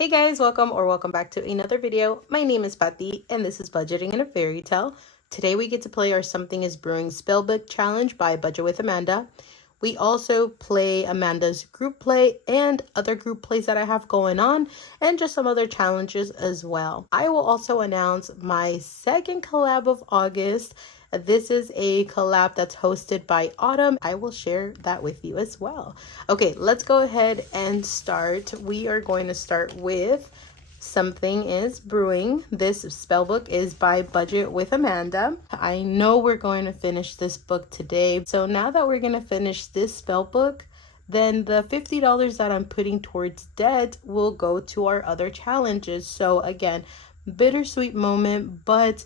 Hey guys, welcome back to another video. My name is Pati and this is Budgeting in a Fairy Tale. Today we get to play our Something is Brewing Spellbook Challenge by Budget with Amanda. We also play Amanda's group play and other group plays that I have going on and just some other challenges as well. I will also announce my second collab of August. This is a collab that's hosted by Autumn. I will share that with you as well. Okay, let's go ahead and start. We are going to start with Something is Brewing. This spellbook is by Budget with Amanda. I know we're going to finish this book today. So now that we're going to finish this spellbook, then the $50 that I'm putting towards debt will go to our other challenges. So again, bittersweet moment, but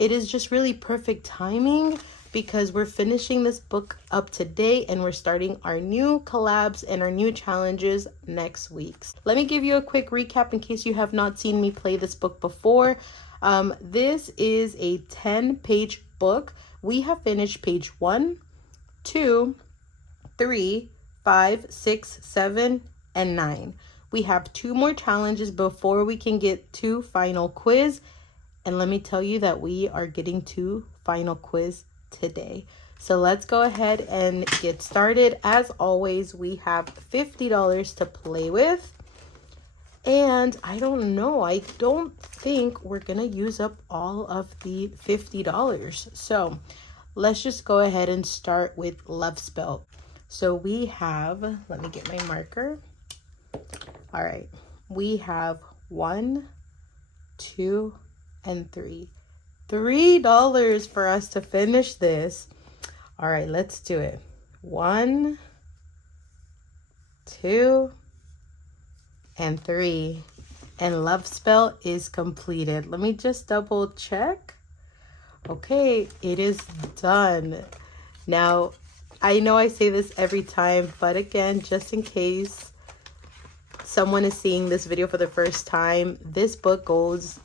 it is just really perfect timing because we're finishing this book up today and we're starting our new collabs and our new challenges next week. Let me give you a quick recap in case you have not seen me play this book before. This is a 10-page book. We have finished page 1, 2, 3, 5, 6, 7, and 9. We have 2 more challenges before we can get to final quiz. And let me tell you that we are getting to final quiz today. So let's go ahead and get started. As always, we have $50 to play with. And I don't know, I don't think we're gonna use up all of the $50. So let's just go ahead and start with Love Spell. So we have, let me get my marker. All right, we have 1, 2, and 3. $3 for us to finish this. All right, let's do it. 1, 2, and 3. And Love Spell is completed. Let me just double check. Okay, it is done. Now, I know I say this every time, but again, just in case someone is seeing this video for the first time, this book goes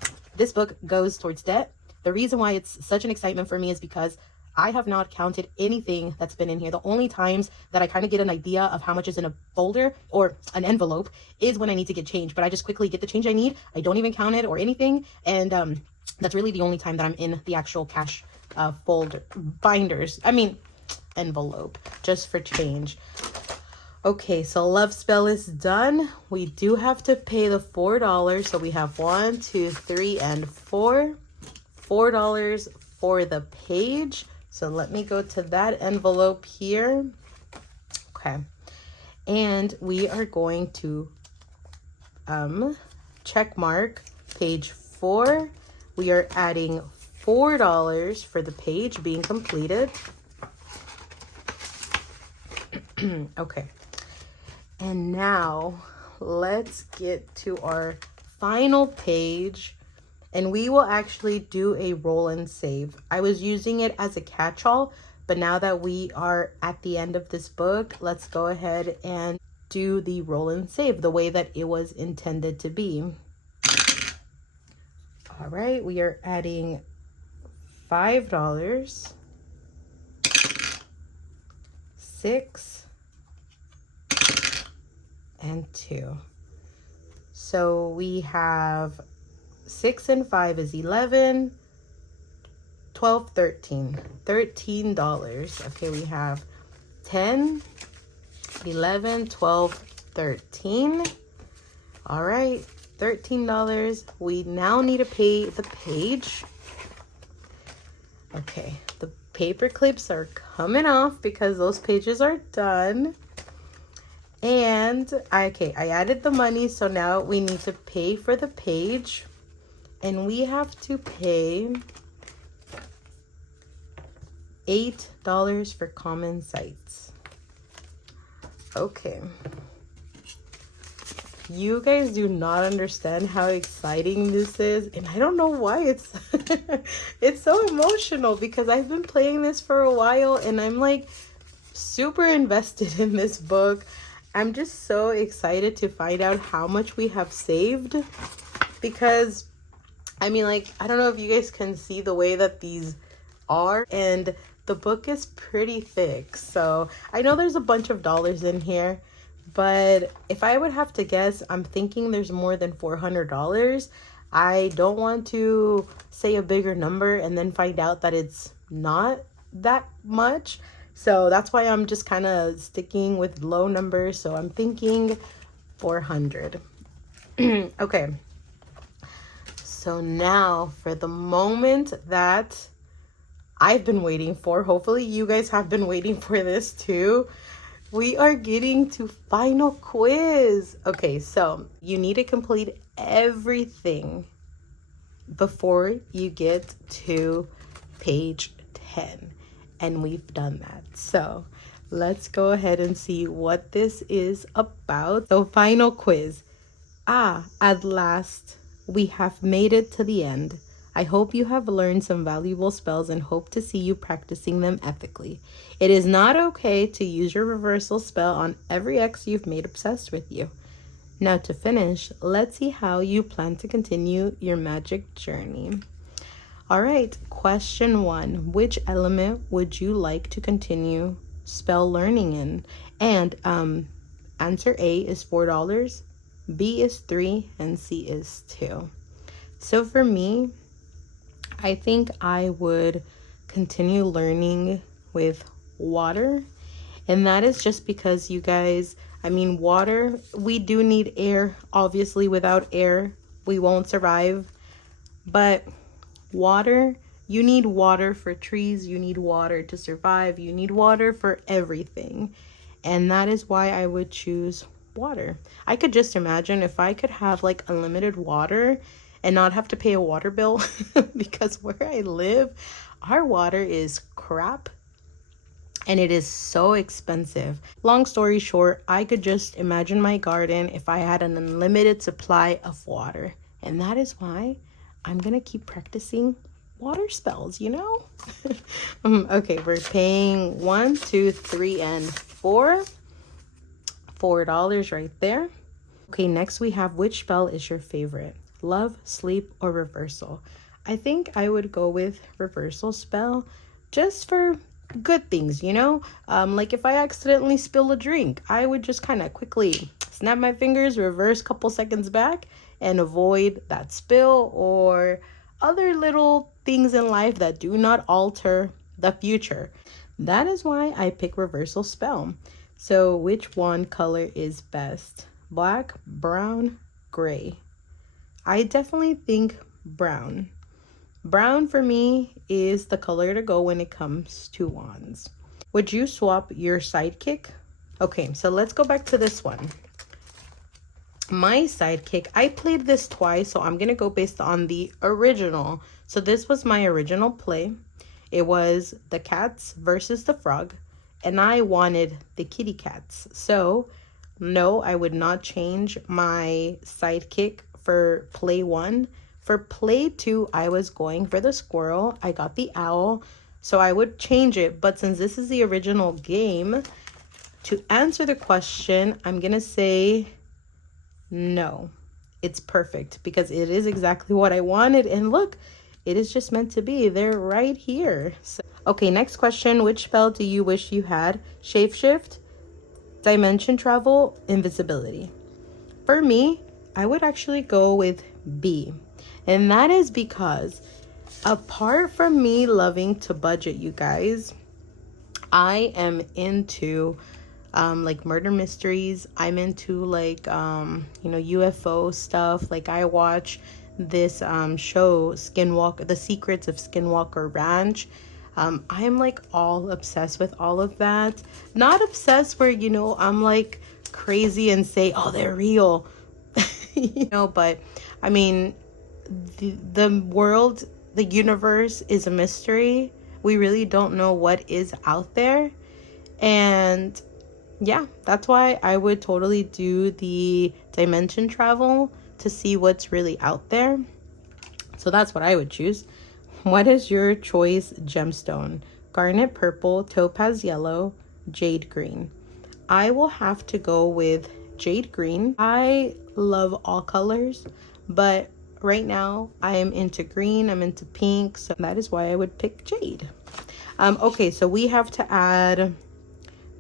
towards debt. The reason why it's such an excitement for me is because I have not counted anything that's been in here. The only times that I kind of get an idea of how much is in a folder or an envelope is when I need to get change, but I just quickly get the change I need. I don't even count it or anything. And that's really the only time that I'm in the actual cash folder envelope, just for change. Okay, so Love Spell is done. We do have to pay the $4. So we have 1, 2, 3, and 4. $4 for the page. So let me go to that envelope here. Okay. And we are going to check mark page 4. We are adding $4 for the page being completed. Okay. And now let's get to our final page and we will actually do a roll and save. I was using it as a catch-all, but now that we are at the end of this book, let's go ahead and do the roll and save the way that it was intended to be. All right, we are adding $5, 6, and 2. So we have 6 and 5 is 11, 12, 13. $13. Okay, we have 10, 11, 12, 13. All right, $13. We now need to pay the page. Okay, the paper clips are coming off because those pages are done. And I added the money, so now we need to pay for the page. And we have to pay $8 for common sites. Okay. You guys do not understand how exciting this is. And I don't know why it's it's so emotional because I've been playing this for a while and I'm like super invested in this book. I'm just so excited to find out how much we have saved because I mean, like, I don't know if you guys can see the way that these are, and the book is pretty thick. So I know there's a bunch of dollars in here, But if I would have to guess, I'm thinking there's more than $400. I don't want to say a bigger number and then find out that it's not that much. So that's why I'm just kind of sticking with low numbers. So I'm thinking 400. Okay. So now for the moment that I've been waiting for, hopefully you guys have been waiting for this too. We are getting to final quiz. Okay, so you need to complete everything before you get to page 10. And we've done that. So let's go ahead and see what this is about. So final quiz. At last, we have made it to the end. I hope you have learned some valuable spells and hope to see you practicing them ethically. It is not okay to use your reversal spell on every ex you've made obsessed with you. Now to finish, let's see how you plan to continue your magic journey. All right, question 1. Which element would you like to continue spell learning in? And answer A is $4, B is 3, and C is 2. So for me, I think I would continue learning with water. And that is just because, you guys, I mean, water, we do need air. Obviously, without air, we won't survive. But water, you need water for trees. You need water to survive. You need water for everything. And that is why I would choose water. I could just imagine if I could have like unlimited water and not have to pay a water bill because where I live, our water is crap and it is so expensive. Long story short, I could just imagine my garden if I had an unlimited supply of water. And that is why I'm gonna keep practicing water spells, you know? Okay, we're paying 1, 2, 3, and 4. $4 right there. Okay, next we have which spell is your favorite? Love, sleep, or reversal? I think I would go with reversal spell just for good things, you know? Like if I accidentally spill a drink, I would just kind of quickly snap my fingers, reverse couple seconds back, and avoid that spill or other little things in life that do not alter the future. That is why I pick reversal spell. So which one color is best? Black, brown, gray? I definitely think brown. Brown for me is the color to go when it comes to wands. Would you swap your sidekick? Okay, so let's go back to this one. My sidekick, I played this twice, so I'm going to go based on the original. So this was my original play. It was the cats versus the frog, and I wanted the kitty cats. So no, I would not change my sidekick for play 1. For play 2, I was going for the squirrel. I got the owl, so I would change it. But since this is the original game, to answer the question, I'm going to say no. It's perfect because it is exactly what I wanted. And look, it is just meant to be. They're right here. So, okay, next question. Which spell do you wish you had? Shapeshift, dimension travel, invisibility? For me, I would actually go with B. And that is because apart from me loving to budget, you guys, I am into like murder mysteries. I'm into like UFO stuff. Like I watch this show Skinwalker, The Secrets of Skinwalker Ranch. I'm like all obsessed with all of that. Not obsessed where I'm like crazy and say, oh, they're real. But I mean, the world, the universe is a mystery. We really don't know what is out there. And yeah, that's why I would totally do the dimension travel to see what's really out there. So that's what I would choose. What is your choice gemstone? Garnet purple, topaz yellow, jade green? I will have to go with jade green. I love all colors, but right now I am into green, I'm into pink, so that is why I would pick jade. Okay, so we have to add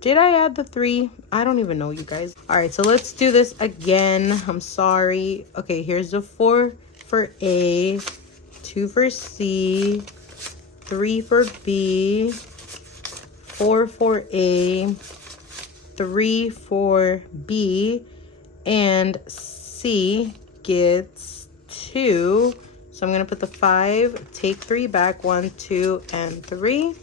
Did I add the 3? I don't even know, you guys. All right, so let's do this again. I'm sorry. Okay, here's the 4 for A, 2 for C, 3 for B, 4 for A, 3 for B, and C gets 2. So I'm going to put the 5, take 3 back, 1, 2, and 3.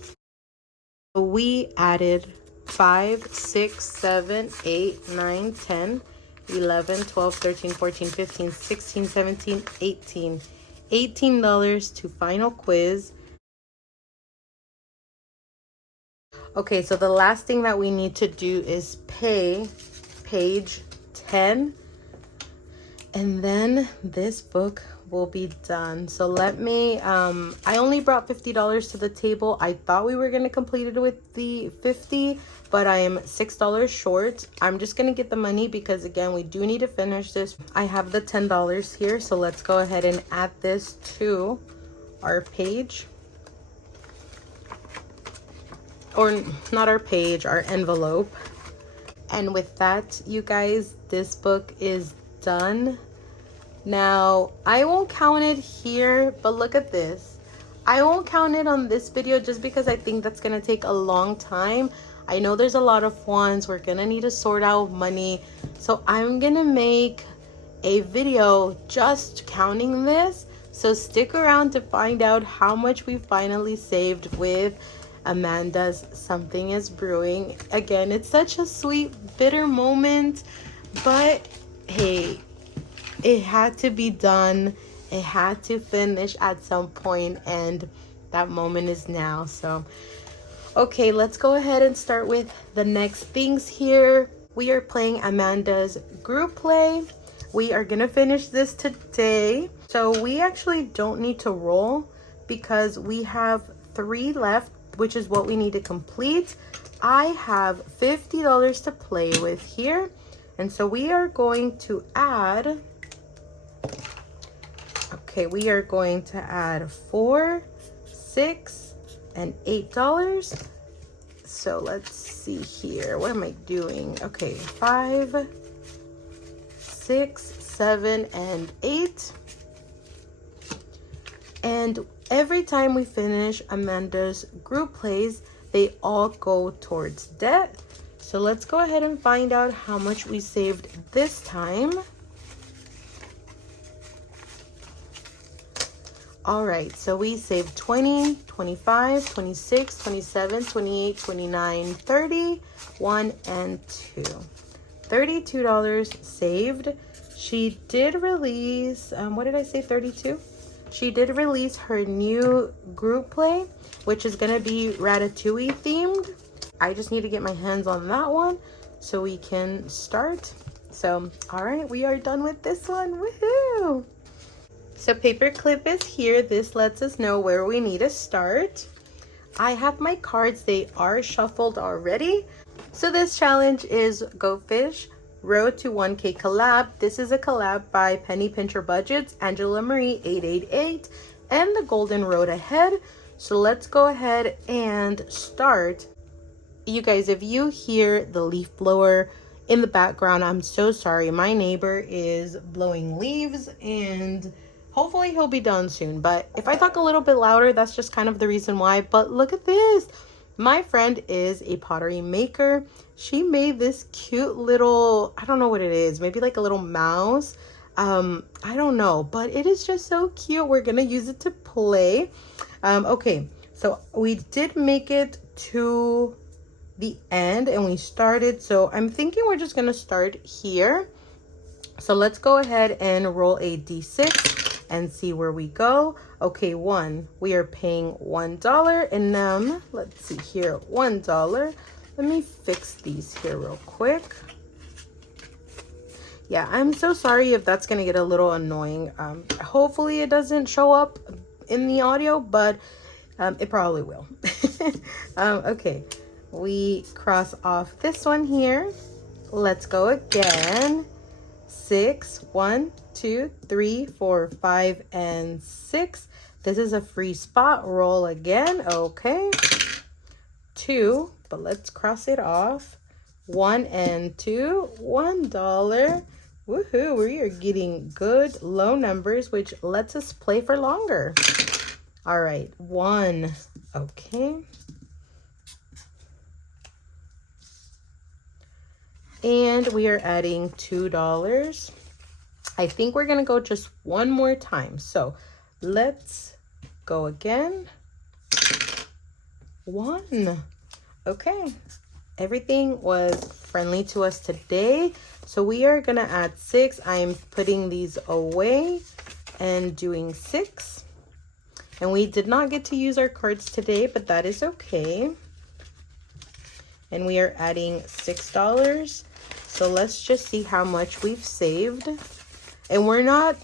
We added 5, 6, 7, 8, 9, 10, 11, 12, 13, 14, 15, 16, 17, 18. $18 to final quiz. Okay, so the last thing that we need to do is pay page 10. And then this book will be done. So let me, I only brought $50 to the table. I thought we were going to complete it with the 50, but I am $6 short. I'm just going to get the money because, again, we do need to finish this. I have the $10 here, so let's go ahead and add this to our page. Or not our page, our envelope. And with that, you guys, this book is done. Now, I won't count it here, but look at this. I won't count it on this video just because I think that's going to take a long time. I know there's a lot of ones. We're going to need to sort out money. So I'm going to make a video just counting this. So stick around to find out how much we finally saved with Amanda's Something is Brewing. Again, it's such a sweet, bitter moment, but hey, it had to be done. It had to finish at some point, and that moment is now. So, okay, let's go ahead and start with the next things here. We are playing Amanda's group play. We are gonna finish this today. So we actually don't need to roll because we have 3 left, which is what we need to complete. I have $50 to play with here. And so we are going to add, okay, we are going to add 4, 6, and $8. So let's see here. What am I doing? Okay, 5, 6, 7, and 8. And every time we finish Amanda's group plays, they all go towards debt. So let's go ahead and find out how much we saved this time. All right, so we saved 20, 25, 26, 27, 28, 29, 30, 1, and 2. $32 saved. She did release, what did I say, 32? She did release her new group play, which is gonna be Ratatouille themed. I just need to get my hands on that one so we can start. So, all right, we are done with this one. Woohoo! So paperclip is here. This lets us know where we need to start. I have my cards. They are shuffled already. So this challenge is Go Fish Road to 1K collab. This is a collab by Penny Pincher Budgets, Angela Marie 888, and The Golden Road Ahead. So let's go ahead and start. You guys, if you hear the leaf blower in the background, I'm so sorry. My neighbor is blowing leaves and hopefully he'll be done soon. But if I talk a little bit louder, that's just kind of the reason why. But look at this. My friend is a pottery maker. She made this cute little, I don't know what it is, maybe like a little mouse. I don't know, but it is just so cute. We're gonna use it to play. Okay, so we did make it to the end and we started. So I'm thinking we're just gonna start here. So let's go ahead and roll a d6 and see where we go. Okay, 1. We are paying $1 and let's see here, $1. Let me fix these here real quick. Yeah, I'm so sorry if that's gonna get a little annoying. Hopefully it doesn't show up in the audio, but it probably will. Okay, we cross off this one here. Let's go again. 6, 1, 2, 3, 4, 5, and 6. This is a free spot. Roll again. Okay. 2, but let's cross it off. 1 and 2, $1. Woohoo, we are getting good low numbers, which lets us play for longer. All right, 1. Okay. And we are adding $2. I think we're gonna go just one more time. So let's go again. 1. Okay. Everything was friendly to us today. So we are gonna add 6. I am putting these away and doing 6. And we did not get to use our cards today, but that is okay. And we are adding $6. So let's just see how much we've saved. And we're not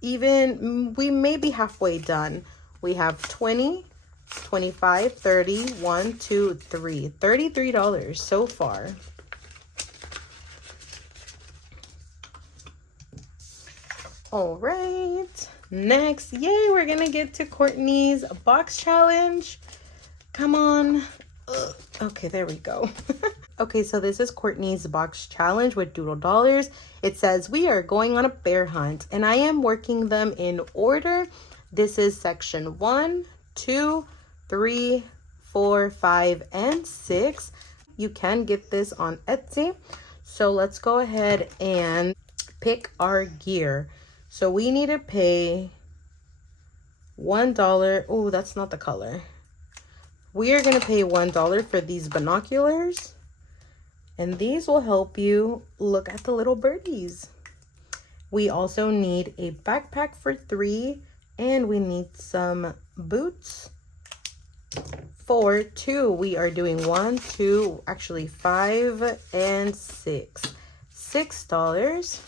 even, we may be halfway done. We have 20, 25, 30, 1, 2, 3, $33 so far. All right, next, yay, we're gonna get to Courtney's box challenge. Come on. Ugh. Okay, there we go. Okay, so this is Courtney's box challenge with Doodle Dollars. It says we are going on a bear hunt, and I am working them in order. This is section 1, 2, 3, 4, 5, and 6. You can get this on Etsy. So let's go ahead and pick our gear. So we need to pay $1. Oh, that's not the color. We are going to pay $1 for these binoculars. And these will help you look at the little birdies. We also need a backpack for 3. And we need some boots for 2. We are doing 1, 2, actually 5, and 6. $6.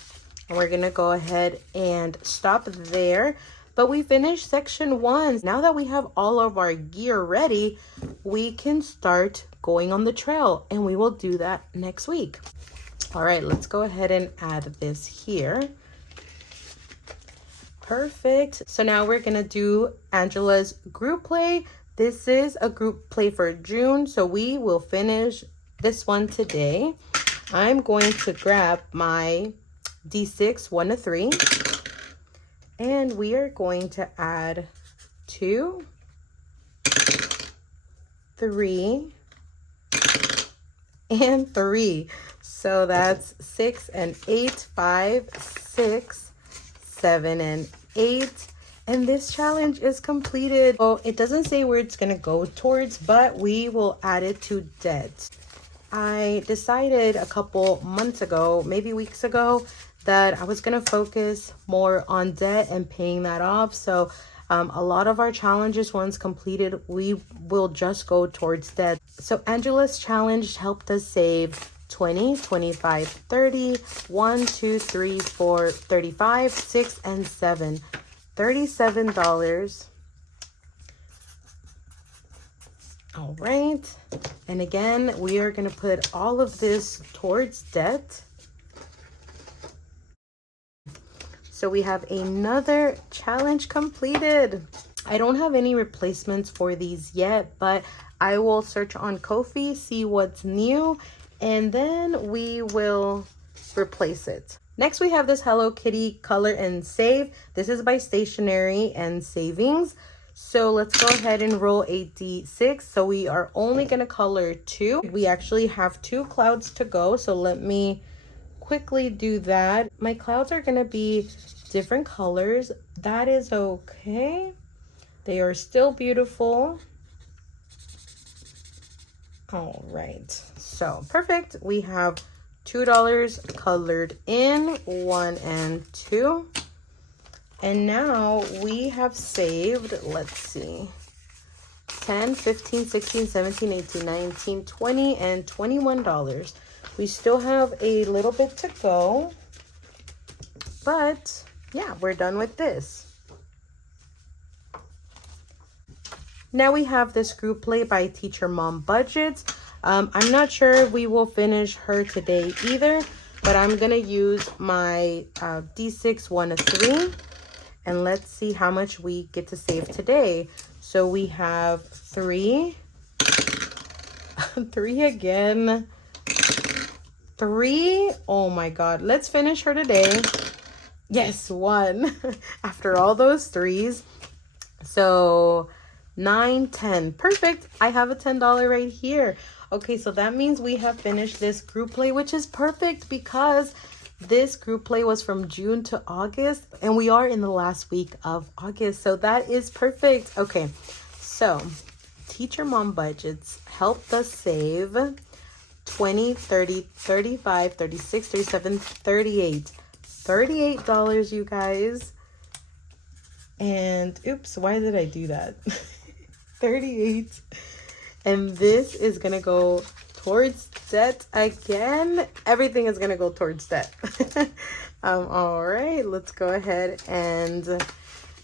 And we're going to go ahead and stop there. But we finished section 1. Now that we have all of our gear ready, we can start going on the trail, and we will do that next week. All right, let's go ahead and add this here. Perfect. So now we're gonna do Angela's group play. This is a group play for June, so we will finish this one today. I'm going to grab my D6 1 to 3, and we are going to add 2, 3, and 3. So that's 6 and 8, 5, 6, 7, and 8. And this challenge is completed. Oh, it doesn't say where it's gonna go towards, but we will add it to debt. I decided a couple months ago, maybe weeks ago, that I was gonna focus more on debt and paying that off. So a lot of our challenges, once completed, we will just go towards debt. So Angela's challenge helped us save 20, 25, 30, 1, 2, 3, 4, 35, 6, and 7. $37. All right. And again, we are going to put all of this towards debt. So we have another challenge completed. I don't have any replacements for these yet, but I will search on Ko-fi, see what's new, and then we will replace it. Next, we have this Hello Kitty Color and Save. This is by Stationery and Savings. So let's go ahead and roll a D6. So we are only going to color 2. We actually have 2 clouds to go. So let me quickly do that. My clouds are going to be different colors. That is okay. They are still beautiful. All right. So perfect. We have $2 colored in, 1 and 2. And now we have saved, let's see, 10, 15, 16, 17, 18, 19, 20, and $21. We still have a little bit to go, but yeah, we're done with this. Now we have this group play by Teacher Mom Budgets. I'm not sure if we will finish her today either, but I'm gonna use my D6 1 to 3. And let's see how much we get to save today. So we have 3. Three again. Three. Oh my God. Let's finish her today. Yes, one. After all those threes. So 9, 10. Perfect. I have a $10 right here. Okay, so that means we have finished this group play, which is perfect because this group play was from June to August, and we are in the last week of August. So that is perfect. Okay, so Teacher Mom budgets helped us save 20, 30, 35, 36, 37, 38. $38, you guys. And oops, why did I do that? 38. And this is gonna go towards debt again. Everything is gonna go towards debt. All right, let's go ahead and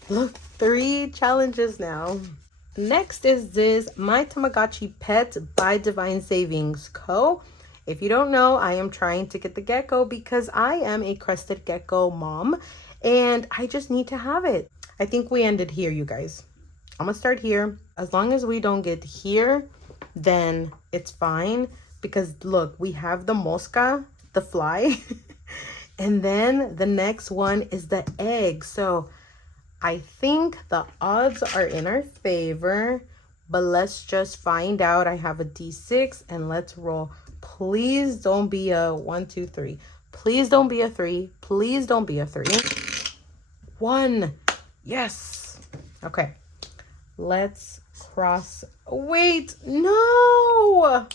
look, 3 challenges now. Next is this My Tamagotchi Pet by Divine Savings Co. If you don't know, I am trying to get the gecko because I am a crested gecko mom and I just need to have it. I think we ended here, you guys. I'm gonna start here. As long as we don't get here, then it's fine. Because look, we have the mosca, the fly. And then the next one is the egg. So I think the odds are in our favor. But let's just find out. I have a D6 and let's roll. Please don't be a 1, 2, 3. Please don't be a 3. Please don't be a 3. 1. Yes. Okay. Let's cross. Wait, no.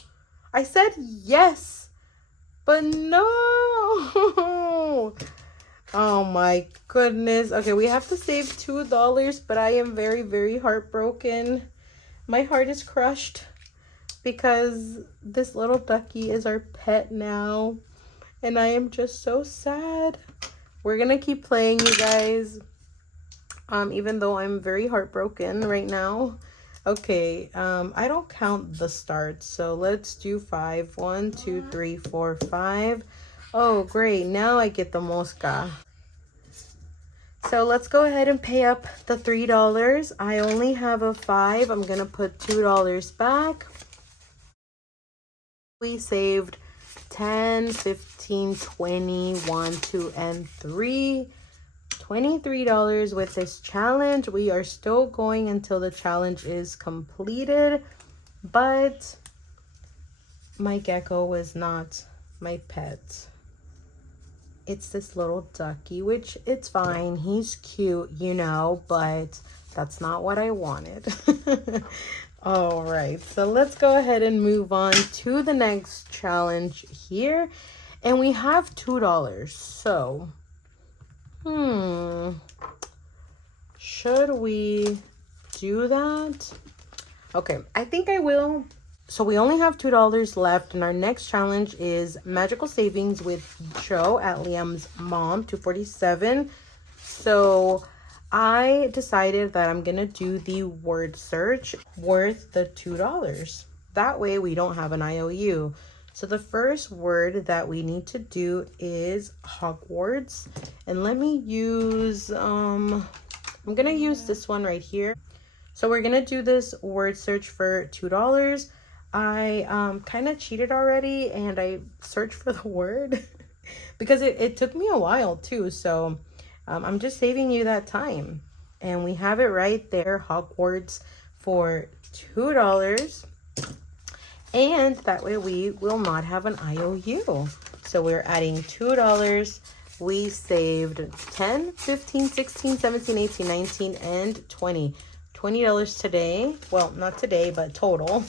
I said yes, but no. Oh my goodness. Okay, we have to save $2, but I am very, very heartbroken. My heart is crushed because this little ducky is our pet now, and I am just so sad. We're gonna keep playing, you guys. Even though I'm very heartbroken right now. Okay, I don't count the starts, so let's do 5. 1, 2, 3, 4, 5. Oh, great. Now I get the mosca. So let's go ahead and pay up the $3. I only have a 5. I'm going to put $2 back. We saved 10, 15, 20, 1, 2, and 3. $23 with this challenge. We are still going until the challenge is completed, but my gecko was not my pet. It's this little ducky, which it's fine. He's cute, you know, but that's not what I wanted. All right, so let's go ahead and move on to the next challenge here. And we have $2. So should we do that? Okay, I think I will. So we only have $2 left, and our next challenge is Magical Savings with Joe at Liam's mom, 247. So I decided that I'm gonna do the word search worth the $2. That way we don't have an IOU. So the first word that we need to do is Hogwarts. And let me use, I'm going to use this one right here. So we're going to do this word search for $2. I kind of cheated already and I searched for the word because it took me a while too. So I'm just saving you that time. And we have it right there, Hogwarts, for $2. And that way we will not have an IOU. So we're adding $2. We saved 10, 15, 16, 17, 18, 19, and 20. $20 today. Well, not today, but total.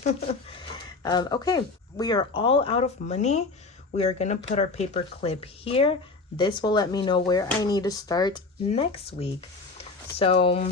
Okay, we are all out of money. We are going to put our paper clip here. This will let me know where I need to start next week. So,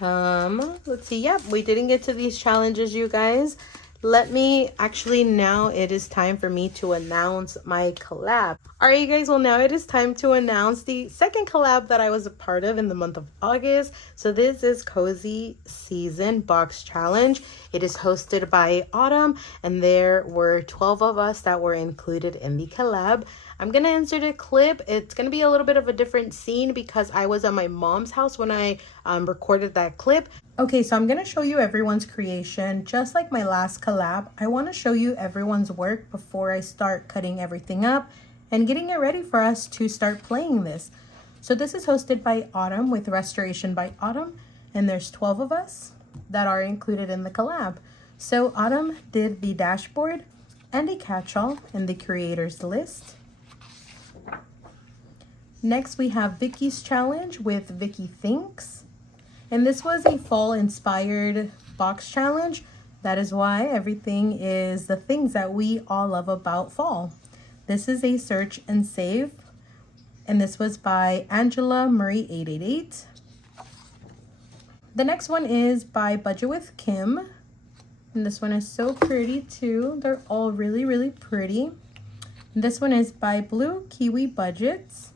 let's see. Yep, we didn't get to these challenges, you guys. Let me, actually now it is time for me to announce my collab. All right, you guys, well now it is time to announce the second collab that I was a part of in the month of August. So this is Cozy Season Box Challenge. It is hosted by Autumn, and there were 12 of us that were included in the collab. I'm gonna insert a clip. It's gonna be a little bit of a different scene because I was at my mom's house when I recorded that clip. Okay, so I'm going to show you everyone's creation. Just like my last collab, I want to show you everyone's work before I start cutting everything up and getting it ready for us to start playing this. So this is hosted by Autumn with Restoration by Autumn, and there's 12 of us that are included in the collab. So Autumn did the dashboard and a catch-all in the creators list. Next we have Vicky's challenge with Vicky Thinks. And this was a fall inspired box challenge. That is why everything is the things that we all love about fall. This is a search and save. And this was by Angela Murray 888. The next one is by Budget with Kim. And this one is so pretty too. They're all really, really pretty. This one is by Blue Kiwi Budgets.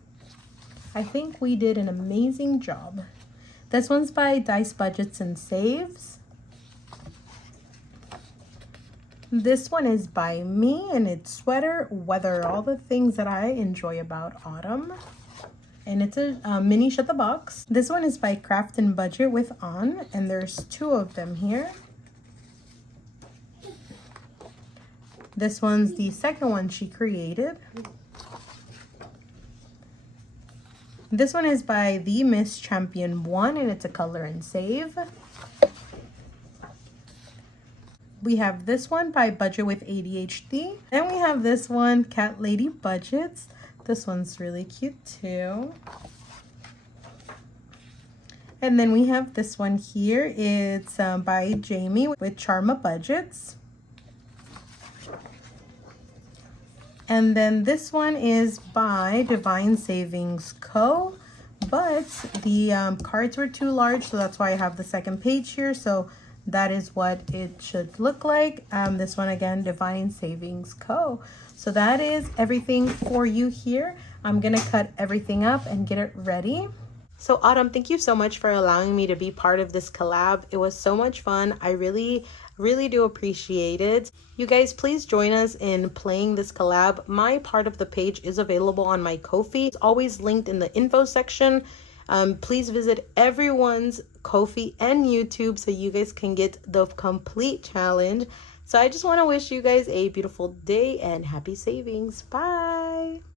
I think we did an amazing job. This one's by Dice Budgets and Saves. This one is by me, and it's Sweater Weather, all the things that I enjoy about autumn. And it's a mini Shut the Box. This one is by Craft and Budget with On, and there's 2 of them here. This one's the second one she created. This one is by the Miss Champion 1, and it's a color and save. We have this one by Budget with ADHD. And we have this one, Cat Lady Budgets. This one's really cute too. And then we have this one here. It's by Jamie with Charma Budgets. And then this one is by Divine Savings Co. But the cards were too large, so that's why I have the second page here. So that is what it should look like. This one again, Divine Savings Co. So that is everything for you here. I'm gonna cut everything up and get it ready. So Autumn, thank you so much for allowing me to be part of this collab. It was so much fun. I really do appreciate it. You guys, please join us in playing this collab. My part of the page is available on my Ko-fi. It's always linked in the info section. Please visit everyone's Ko-fi and YouTube so you guys can get the complete challenge. So I just want to wish you guys a beautiful day and happy savings. Bye.